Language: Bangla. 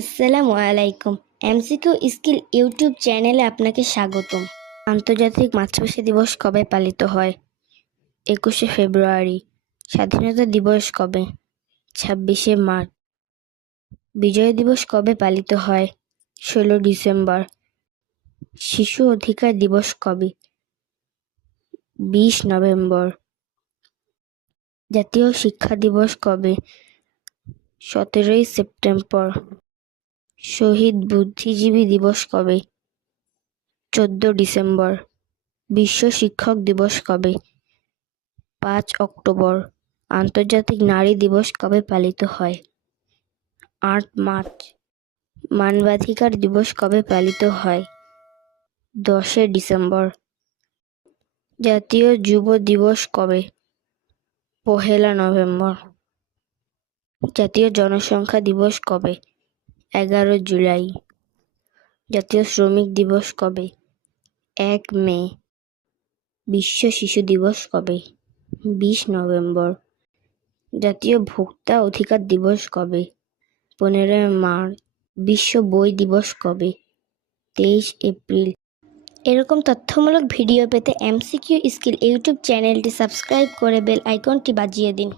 আসসালামু আলাইকুম। এমসিকিউ স্কিল ইউটিউব চ্যানেলে আপনাকে স্বাগতম। আন্তর্জাতিক মাতৃভাষা দিবস কবে পালিত হয়? 21শে ফেব্রুয়ারি। স্বাধীনতা দিবস কবে? 26শে মার্চ। বিজয় দিবস কবে পালিত হয়? 16 ডিসেম্বর। শিশু অধিকার দিবস কবে? 20 নভেম্বর। জাতীয় শিক্ষা দিবস কবে? 17 সেপ্টেম্বর। শহীদ বুদ্ধিজীবী দিবস কবে? 14 ডিসেম্বর। বিশ্ব শিক্ষক দিবস কবে? 5 অক্টোবর। আন্তর্জাতিক নারী দিবস কবে পালিত হয়? 8 মার্চ। মানবাধিকার দিবস কবে পালিত হয়? 10 ডিসেম্বর। জাতীয় যুব দিবস কবে? 1 নভেম্বর। জাতীয় জনসংখ্যা দিবস কবে? 11 জুলাই। জাতীয় শ্রমিক দিবস কবে? 1 মে। বিশ্ব শিশু দিবস কবে? 20 নভেম্বর। জাতীয় ভোক্তা অধিকার দিবস কবে? 15 মার্চ। বিশ্ব বই দিবস কবে? 23 এপ্রিল। এরকম তথ্যমূলক ভিডিও পেতে এমসিকিউ স্কিল ইউটিউব চ্যানেলটি সাবস্ক্রাইব করে বেল আইকনটি বাজিয়ে দিন।